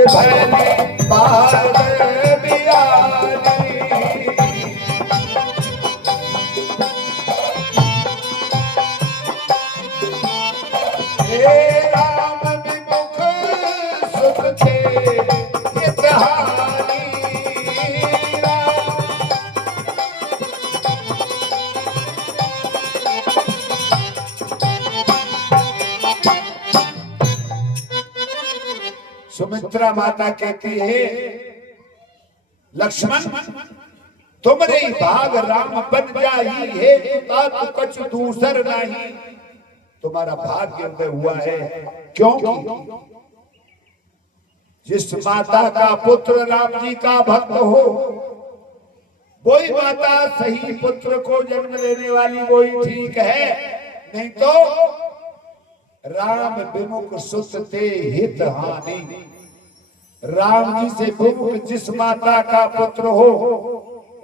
भैली बाग बियानी। हे राम विमुख सुख थे हितहारी। सुमित्रा माता कहती है लक्ष्मण तुमरे भाग राम बन जाही है, तु कछु दूसर नहीं। तुम्हारा भाग्य उदय हुआ है, क्योंकि जिस माता का पुत्र राम जी का भक्त हो, वही माता सही पुत्र को जन्म देने वाली वही ठीक है। नहीं तो राम विमुख सुत ते हित हानि। राम जी से विमुख जिस माता का पुत्र हो,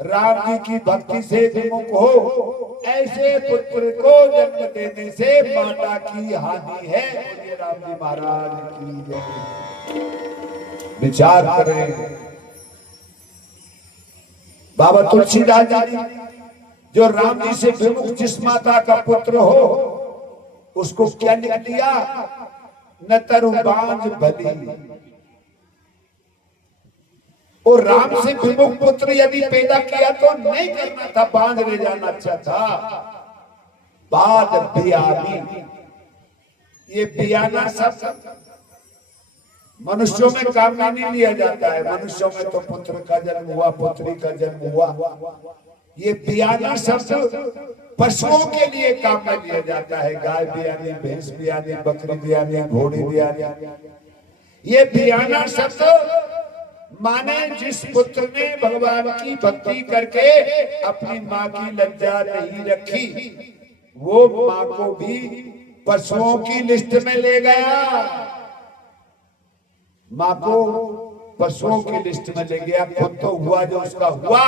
राम जी की भक्ति से विमुख हो, ऐसे पुत्र को जन्म देने से माता की हानि है। बोलिए राम जी महाराज की जय। विचार करें बाबा तुलसीदास जी, जो राम जी से विमुख जिस माता का पुत्र हो, उसको क्या लिख दिया? न तरु बांझ बली। और राम से विमुख पुत्र यदि पैदा किया तो नहीं करना था, बांझ ले जाना अच्छा था। बाद बियानी, ये बियाना सब मनुष्यों में काम में नहीं लिया जाता है। मनुष्यों में तो पुत्र का जन्म हुआ, पुत्री का जन्म हुआ। ये बियाना शब्द पशुओं के लिए काम में लिया जाता है। गाय बियानी, भैंस बियानी, बकरी बियानी, घोड़ी बियानी। ये बियाना शब्द माने जिस पुत्र ने भगवान की भक्ति करके अपनी माँ की लज्जा नहीं रखी, वो माँ को भी पशुओं की लिस्ट में ले गया। माँ को पशुओं की लिस्ट में ले गया। खुद तो हुआ जो उसका हुआ,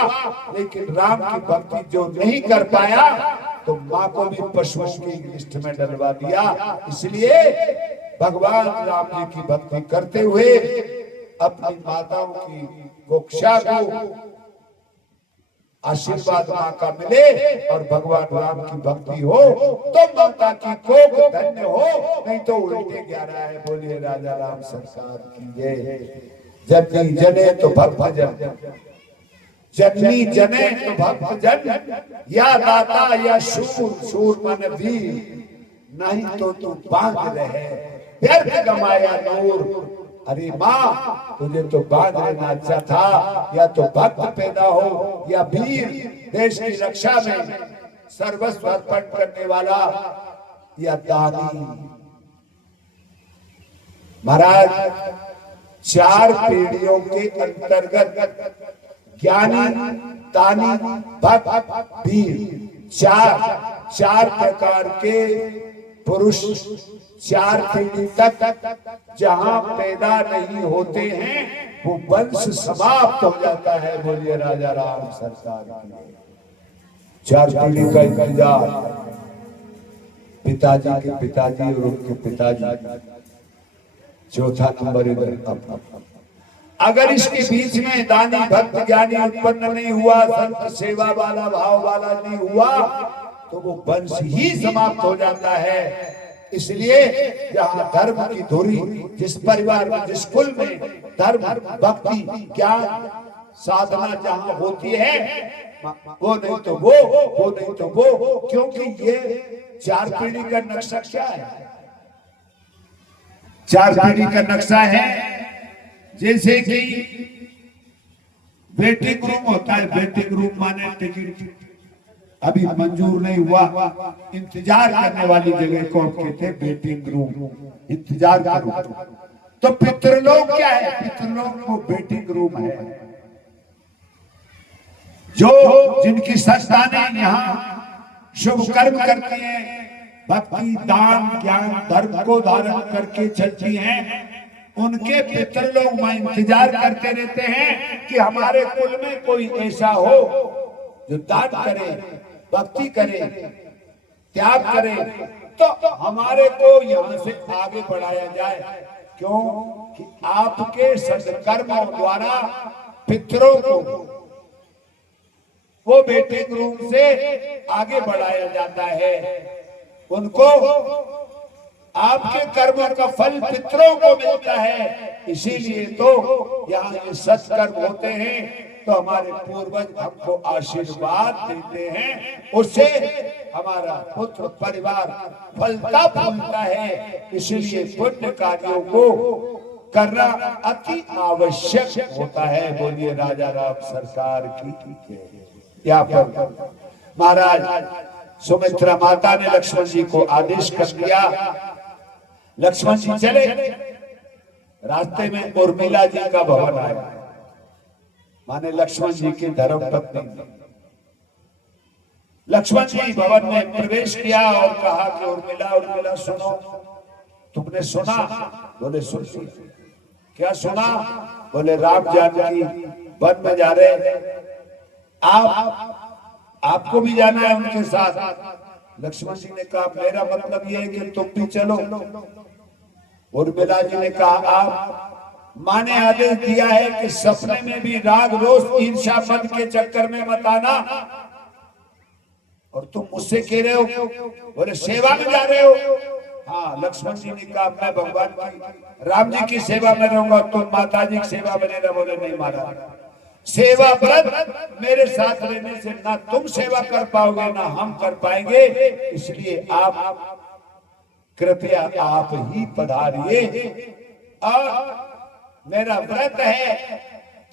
लेकिन राम की भक्ति जो नहीं कर पाया तो माँ को भी पशुओं की लिस्ट में डलवा दिया। इसलिए भगवान राम जी की भक्ति करते हुए अपनी माताओं की गोक्षा को आशीर्वाद माँ का मिले और भगवान राम की भक्ति हो तो माता की कोख धन्य हो, नहीं तो उल्टे 11 है। बोलिए राजा राम सरकार की जय। जननी जने तो भक्त जन, जननी जने तो भक्त जन, या दाता या शूर, शूर मन वीर, नहीं तो तू बांध रहे व्यर्थ गमाया नूर। अरे माँ, तुझे तो बांध रहना अच्छा था, या तो भक्त पैदा हो या वीर, देश की रक्षा में सर्वस्व अर्पण करने वाला, या दानी। महाराज 4 पीढ़ियों के अंतर्गत ज्ञानी, दानी, भक्त, वीर, 4 प्रकार के पुरुष 4 पीढ़ी तक जहां पैदा नहीं होते हैं वो वंश समाप्त हो जाता है। बोलिए राजा राम सरकार की। 4 पीढ़ी का इंतजार, पिताजी के पिताजी और उनके पिताजी, चौथा नंबर इधर। अगर इसके बीच में दानी, भक्त, ज्ञानी उत्पन्न नहीं हुआ, संत सेवा वाला, भाव वाला नहीं हुआ, तो वो वंश ही समाप्त हो जाता है। इसलिए जहाँ धर्म की धुरी, जिस परिवार में, जिस कुल में धर्म, भक्ति, ज्ञान, साधना जहाँ होती है, वो नहीं तो वो नहीं तो वो। क्योंकि ये 4 पीढ़ी का नक्शा क्या है? 4 पीढ़ी का नक्शा है जैसे कि वेटिंग रूम होता है। वेटिंग रूम माने टिकट अभी मंजूर नहीं हुआ, इंतजार करने वाली जगह को हम कहते हैं वेटिंग रूम, इंतजार का रूम। तो पितृलोक क्या है? पितृलोक वो वेटिंग रूम है। जो जिनकी संस्थानें यहाँ शुभ कर्म करती हैं, भक्ति, दान, ज्ञान, धर्म को धारण करके चलती हैं, उनके पितृलोक में इंतजार करते रहते हैं कि हमारे कुल में कोई ऐसा हो जो दान करे, भक्ति करे, त्याग करे, तो हमारे को यहाँ से आगे बढ़ाया जाए। क्यों? कि आपके सत्कर्मों द्वारा पितरों को वो बेटे के रूप से आगे बढ़ाया जाता है, उनको आपके कर्मों का फल पितरों को मिलता है। इसीलिए तो यहाँ ये सत्कर्म होते हैं, तो हमारे पूर्वज हमको आशीर्वाद देते हैं, उससे हमारा पुत्र परिवार फलता फूलता है। इसीलिए पुण्य कार्यों को करना अति आवश्यक होता है। बोलिए राजा राम सरकार की। यहाँ पर महाराज सुमित्रा माता ने लक्ष्मण जी को आदेश कर दिया। लक्ष्मण जी चले, रास्ते में उर्मिला जी का भवन आया, माने लक्ष्मण जी की धर्म पत्नी। लक्ष्मण जी भवन में प्रवेश किया और कहा कि उर्मिला उर्मिला सुनो। तुमने सुना? बोले सुन लिया। क्या सुना? बोले राम जानकी वन में जा रहे, आपको भी जाना है उनके साथ। लक्ष्मण जी ने कहा मेरा मतलब ये है कि तुम भी चलो। उर्मिला जी ने कहा आप माने आदेश दिया है कि सपने में भी राग रोष ईर्ष्या मद के चक्कर में मत आना, और तुम मुझसे कह रहे हो बोले सेवा में जा रहे हो। हाँ, लक्ष्मण जी ने कहा मैं भगवान की राम जी की सेवा में रहूंगा, तुम माता जी की सेवा में रहना। बोले नहीं महाराज, सेवा व्रत मेरे साथ रहने से ना तुम सेवा कर पाओगे ना हम कर पाएंगे, इसलिए आप कृपया आप ही पधारिए। और मेरा व्रत है,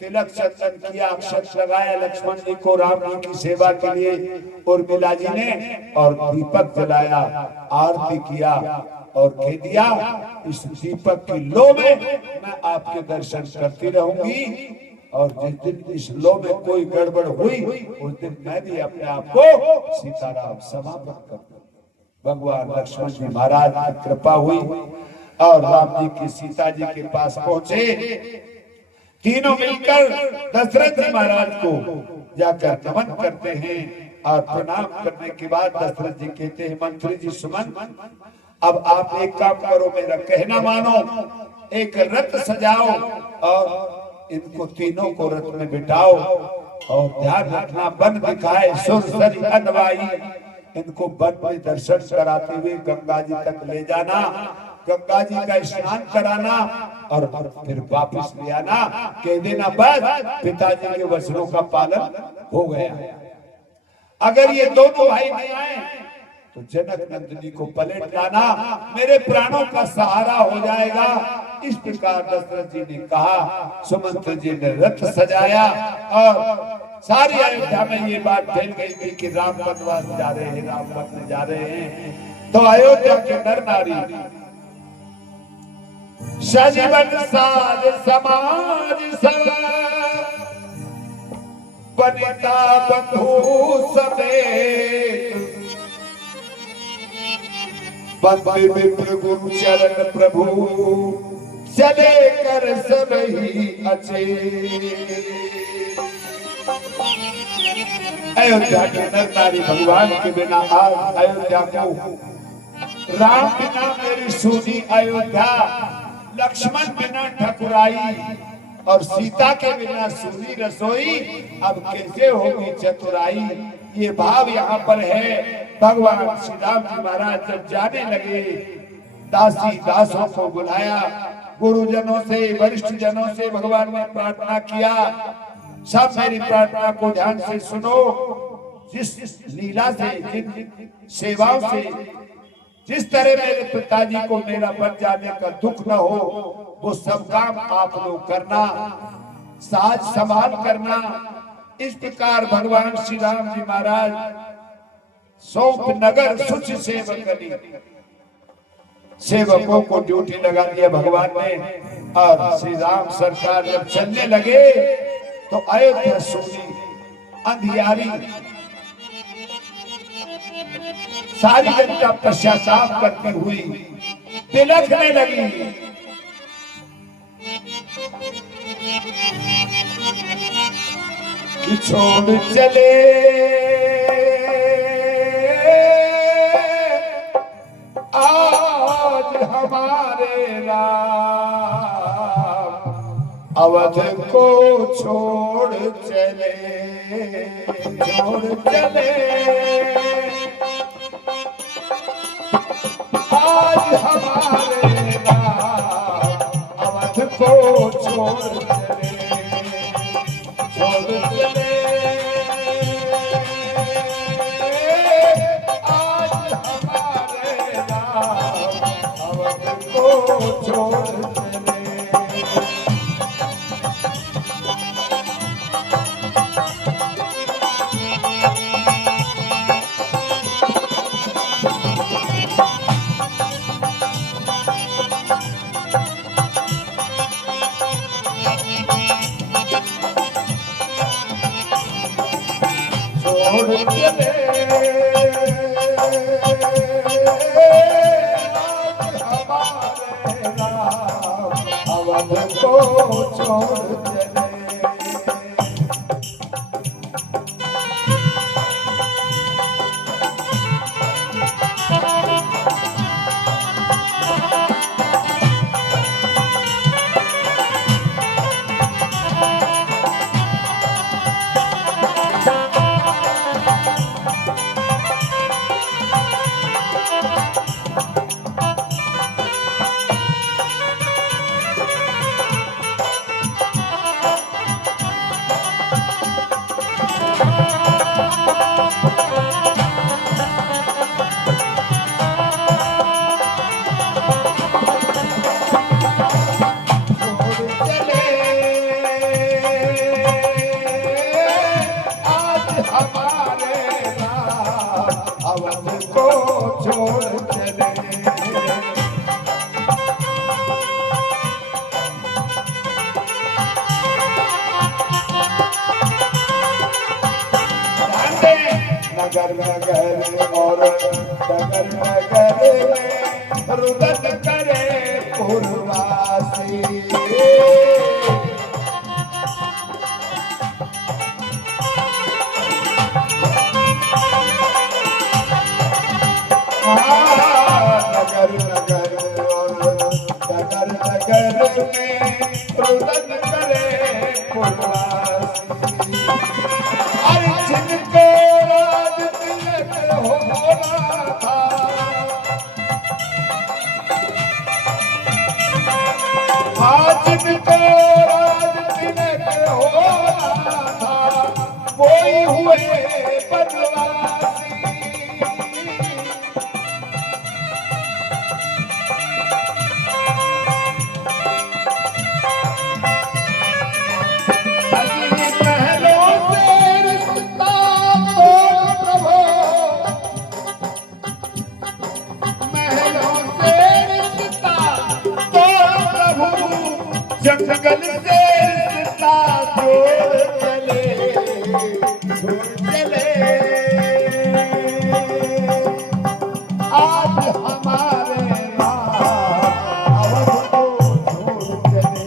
तिलक चंदन किया, अक्षत लगाया लक्ष्मण जी को राम जी की सेवा के लिए उर्मिला जी ने, और दीपक जलाया, आरती किया और कह दिया इस दीपक की लो में मैं आपके दर्शन करती रहूंगी, और जिस दिन इस लो में कोई गड़बड़ हुई उस दिन मैं भी अपने आप को सीताराम समापन कर दूं। भगवान लक्ष्मण जी महाराज की कृपा हुई और राम जी की सीता जी के पास पहुंचे। तीनों मिलकर दशरथ जी महाराज को जाकर नमन करते हैं, और प्रणाम करने के बाद दशरथ जी कहते हैं मंत्री जी सुमन, अब आप एक काम करो, मेरा कहना मानो, एक रथ सजाओ और इनको तीनों को रथ में बिठाओ, और ध्यान रखना वन दिखाए सुरसरी अनवाई, इनको वन में दर्शन कराते हुए गंगा जी तक ले जाना, गंगा जी का स्नान कराना और फिर वापस ले आना, कह देना बस पिताजी के वचनों का पालन हो गया। अगर ये दोनों भाई नहीं आए तो जनक नंदिनी को पलट लाना, मेरे प्राणों का सहारा हो जाएगा। इस प्रकार दशरथ जी ने कहा। सुमंत्र जी ने रथ सजाया और सारी अयोध्या में ये बात फैल गई थी कि राम वनवास जा रहे हैं, राम वन में जा रहे हैं। तो अयोध्या के नर नारी सजीवन साज समाज वनिता बंधु समेत बंदे मित्र गुरु चरण प्रभु चले कर सब ही अच्छे। अयोध्या के नर नारी भगवान के बिना आज अयोध्या को, राम बिना मेरी सूनी अयोध्या, लक्ष्मण बिना ठकुराई और सीता के बिना सूनी रसोई, अब कैसे होगी चतुराई। ये भाव यहाँ पर है। भगवान श्री राम जी महाराज जब जाने लगे, दासी दासों को बुलाया, गुरुजनों से वरिष्ठ जनों से भगवान ने प्रार्थना किया, सब मेरी प्रार्थना को ध्यान से सुनो। जिस लीला से, जिन सेवाओं से, जिस तरह मेरे पिताजी को मेरा बच जाने का दुख न हो, वो सब काम आप लोग करना, साज संभाल करना। इस प्रकार भगवान श्री राम जी महाराज सौंप नगर सुच सेवकनी, सेवकों को ड्यूटी लगा दिया भगवान ने। और श्री राम सरकार जब चलने लगे तो अयोध्या सोनी अंधियारी, सारी जनता पश्चाताप करती हुई तिलकने लगी। कि छोड़ चले आज हमारे राम, अवध को छोड़ चले, छोड़ चले, आज हमारे राम अवध को छोड़ चले, छोड़ चले, आज हमारे राम अवध को छोड़ चले। छोड़ चले, आज हमारे राम अवध को छोड़ चले। अवध को छोड़ चले। नगर नगर और नगर नगर में रुदन करे पूर्वासी। नगर नगर और नगर नगर में रुदन करे पूर्वासी। जिनको राज तिलक होना था, आज जिनको राज तिलक होना था, वही हुए बनवासी। जंगल से रिश्ता जोड़ चले, छोड़ चले, आज हमारे राम अवध को छोड़ चले।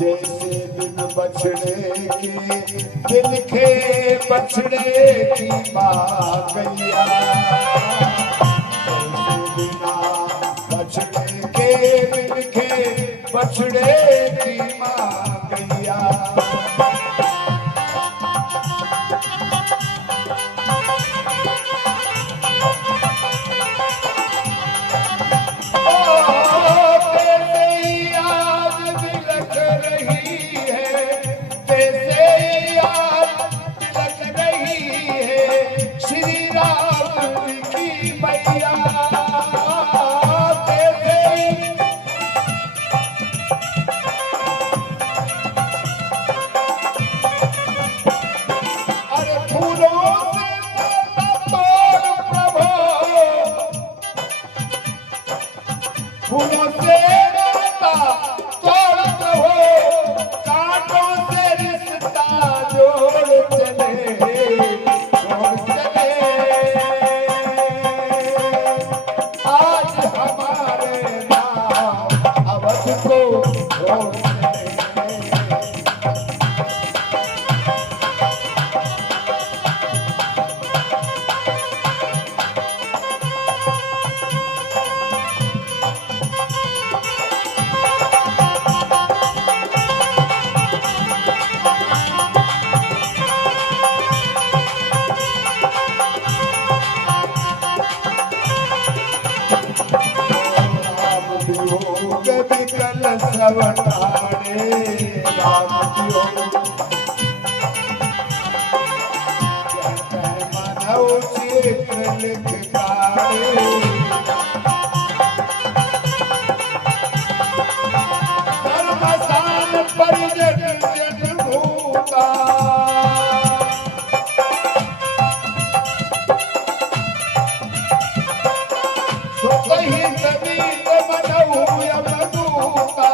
जैसे दिन बछड़े के दिल के बछड़े की माँ गैया, जैसे बिना बछड़े के दिल के बछड़े की माँ गैया। श्री राम की मैया फूलों से रिश्ता तोड़ते हो, कांटों से रिश्ता जोड़ चले, जोड़ चले। आज हमारे नाम अवध को छोड़ चले। सवतारे राम जियो मानव चित्र लिखकारे धर्मसान परिजन जन भूता तो कहीं सभी मनऊ यमदूता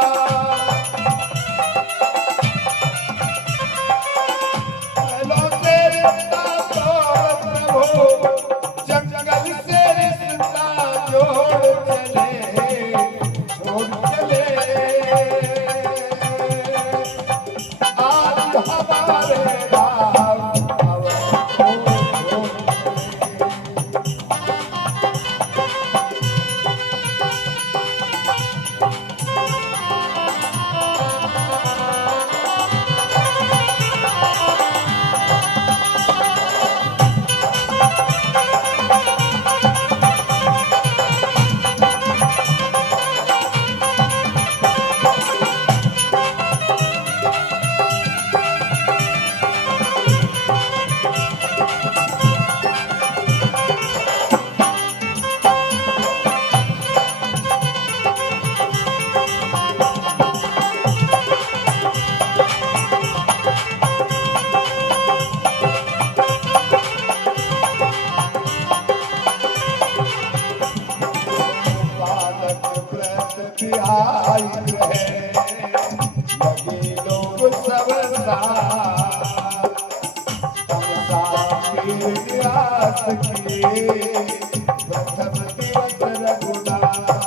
जंगल से रिश्ता जोड़ चले, छोड़ चले। आज हमारे राम लगे लोग सब इतिहास किए प्रथम दिवस रघुनाथ,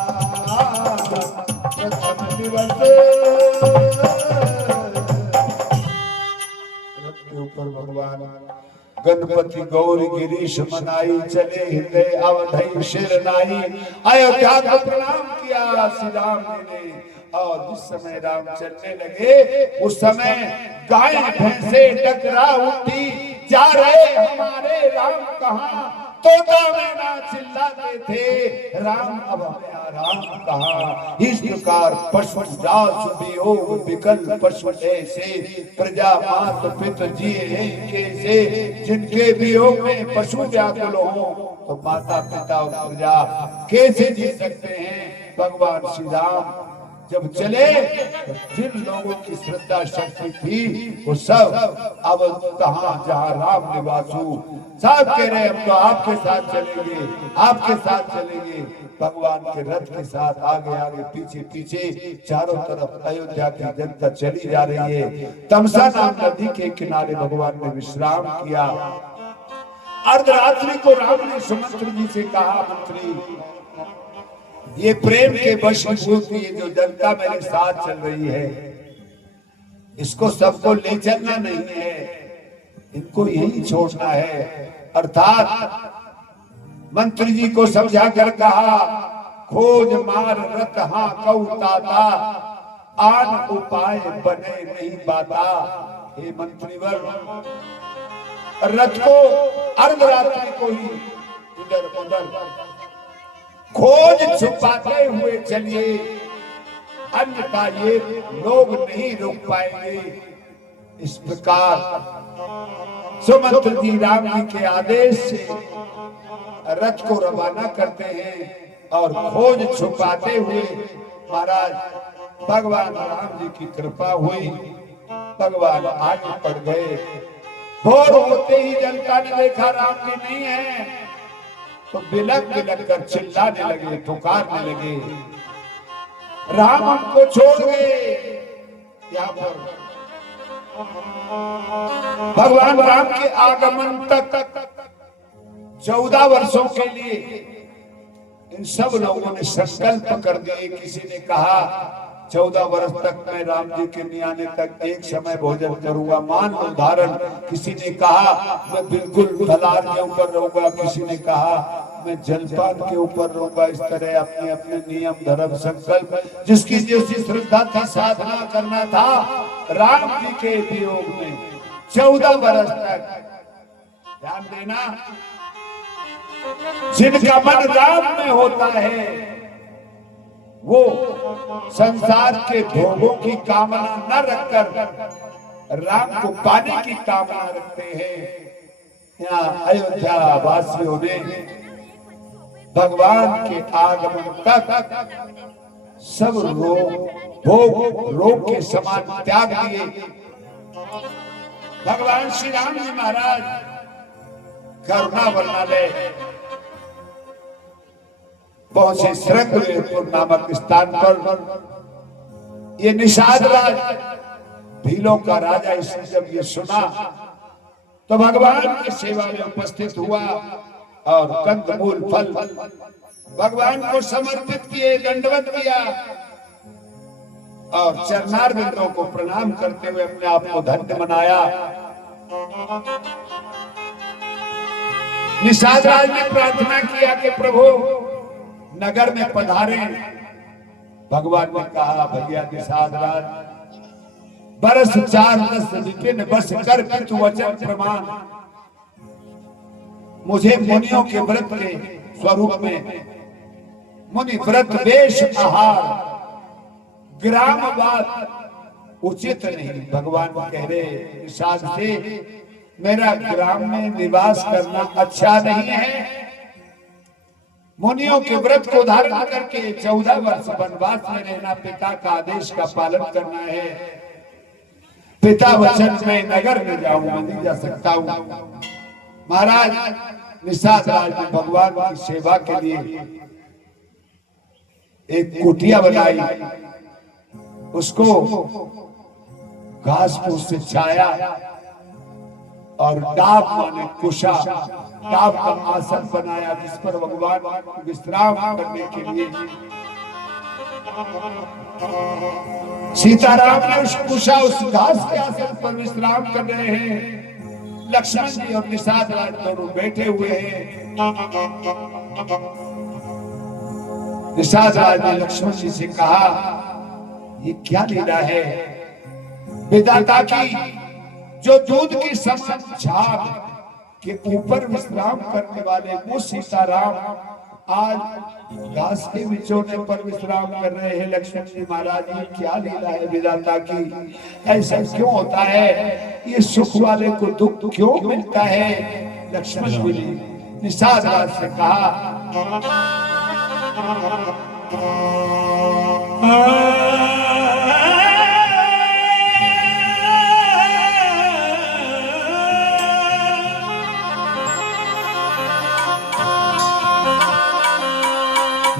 प्रथम दिवस रथ के ऊपर भगवान गणपति गौरी गिरीश मनाई, चले हृदय अवधि शिर नाई। अयोध्या का प्रणाम किया श्री राम ने, और जिस समय राम चलने लगे उस समय गायें भैंसे टकरा उठी, जा रहे हमारे राम कहाँ, तोता मैना चिल्लाते थे राम अब हमें आराम कहाँ। इस प्रकार पशु जात वियोग विकल पशु ऐसे, प्रजा मात पित जिए कैसे, जिनके वियोग में पशु व्याकुल हो तो माता पिता और प्रजा कैसे जी सकते हैं। भगवान श्री राम जब चले तो जिन लोगों की श्रद्धा शक्ति थी वो सब अब कहाँ जहाँ राम निवासु सब कह रहे हम तो आपके साथ चलेंगे, आपके साथ चलेंगे। भगवान के रथ के साथ आगे आगे पीछे पीछे चारों तरफ अयोध्या की जनता चली जा रही है। तमसा नाम नदी के किनारे भगवान ने विश्राम किया। अर्धरात्रि को राम ने सुमंत्र जी से कहा, मंत्री ये प्रेम के वशीभूत ये जो जनता मेरे साथ चल रही है इसको सबको ले चलना नहीं है, इनको यही छोड़ना है। अर्थात मंत्री जी को समझा कर कहा, खोज मार रत हाँ कौताता, आन उपाय बने नहीं बाता। हे मंत्रीवर, रथ को अर्धरात्रि को ही इधर उधर खोज छुपाते हुए चलिए, अन्यथा ये लोग नहीं रुक पाएंगे। इस प्रकार सुमंत्र जी राम जी के आदेश से रथ को रवाना करते हैं और खोज छुपाते हुए महाराज भगवान राम जी की कृपा हुई, भगवान आगे बढ़ गए। भोर होते ही जनता ने देखा राम जी नहीं है तो बिलक बिलक कर चिल्लाने लगे, पुकारने लगे। राम हमको छोड़ गए। यहाँ पर भगवान राम के आगमन तक 14 वर्षों के लिए इन सब लोगों ने संकल्प कर दिए। किसी ने कहा 14 वर्ष तक मैं राम जी के नहीं आने तक एक समय भोजन करूंगा, मान लो उदाहरण। किसी ने कहा मैं बिल्कुल फलाहार के ऊपर रहूंगा, किसी ने कहा मैं जलपान के ऊपर रहूंगा। इस तरह अपने अपने नियम धर्म संकल्प जिसकी जैसी श्रद्धा थी साधना करना था राम जी के वियोग में 14 वर्ष तक। ध्यान देना, जिनका मन राम में होता है वो संसार के भोगों की कामना न रखकर राम को पाने की कामना रखते हैं। यहाँ अयोध्या वासियों ने भगवान के आगमन तक सब भोग रोग के समान त्याग दिए। भगवान श्री राम जी महाराज करुणा वर्णालय पहुंचे श्रृंगवेरपुर नामक स्थान पर। ये निषाद राज भीलों का राजा इसने जब ये सुना तो भगवान की सेवा में उपस्थित हुआ और कंदमूल फल भगवान को समर्पित किए, दंडवत किया और चरणारविंदों को प्रणाम करते हुए अपने आप को धन्य मनाया। निषाद राज ने प्रार्थना किया कि प्रभु नगर में पधारे। भगवान ने कहा भैया निषाद राज, बरस 4 विपिन बस कर पितु वचन प्रमाण। मुझे मुनियों के व्रत के स्वरूप में मुनि व्रत वेश आहार ग्राम बात उचित नहीं। भगवान कह रहे निषाद से मेरा ग्राम में निवास करना अच्छा नहीं है। मुनियों के व्रत को धारण करके 14 वर्ष वनवास में रहना, पिता का आदेश का पालन करना है। पिता वचन में नगर में जाऊंगा, नहीं जा सकता हूं। महाराज निषाद राज ने भगवान की सेवा के लिए एक कुटिया बनाई, उसको घास फूस से छाया और डाब माने कुशा, डाब का आसन बनाया जिस पर भगवान विश्राम करने के लिए सीताराम ने उस कुशा उस घास के आसन पर विश्राम कर रहे हैं। लक्ष्मण जी और निषाद राज दोनों बैठे हुए हैं। निषाद राज ने लक्ष्मण जी से कहा ये क्या लीला है विधाता की, जो दूध की समान झाग के ऊपर विश्राम करने वाले वो सीताराम आज घास के बिछोने पर विश्राम कर रहे हैं। लक्ष्मण जी महाराज ये क्या लीला है विधाता की, ऐसा क्यों होता है, ये सुख वाले को दुख क्यों मिलता है। लक्ष्मण जी ने निषाद राज से कहा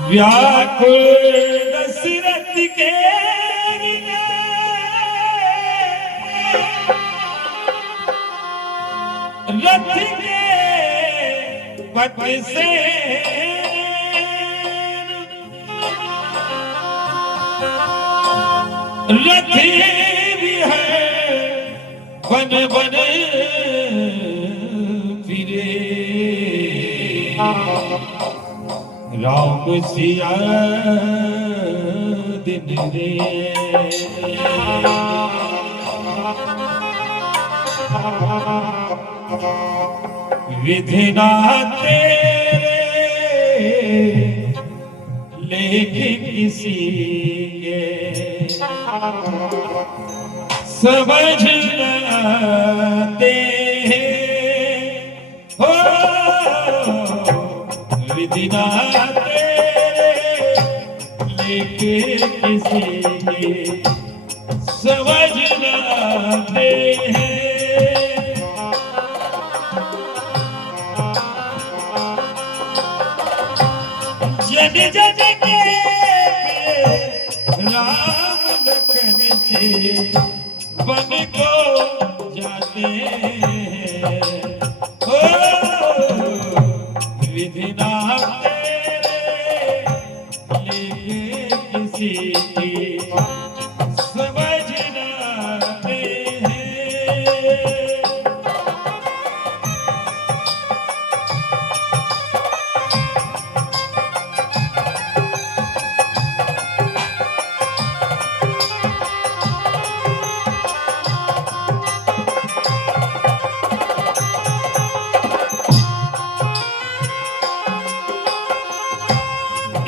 व्याकुल दशरथ के रथ के पथ से रथ भी है बन बन फिरे राम सिया दिन रे विधिना तेरे लेकिन किसी के समझ न आते हो विधिना लेके किसी की समझ न आते हैं। जन जन के राम लखन से बन को जाते हैं। ओ विधि ना तेरे लेके किसी की समझ ना आते हैं।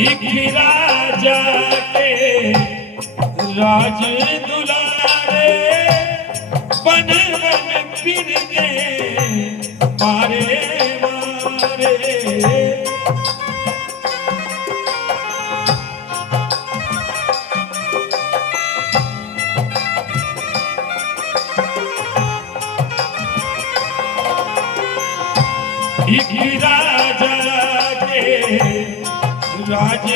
एक राजा के राज दुलारे बन बन फिरते मारे मारे। एक राजा के राज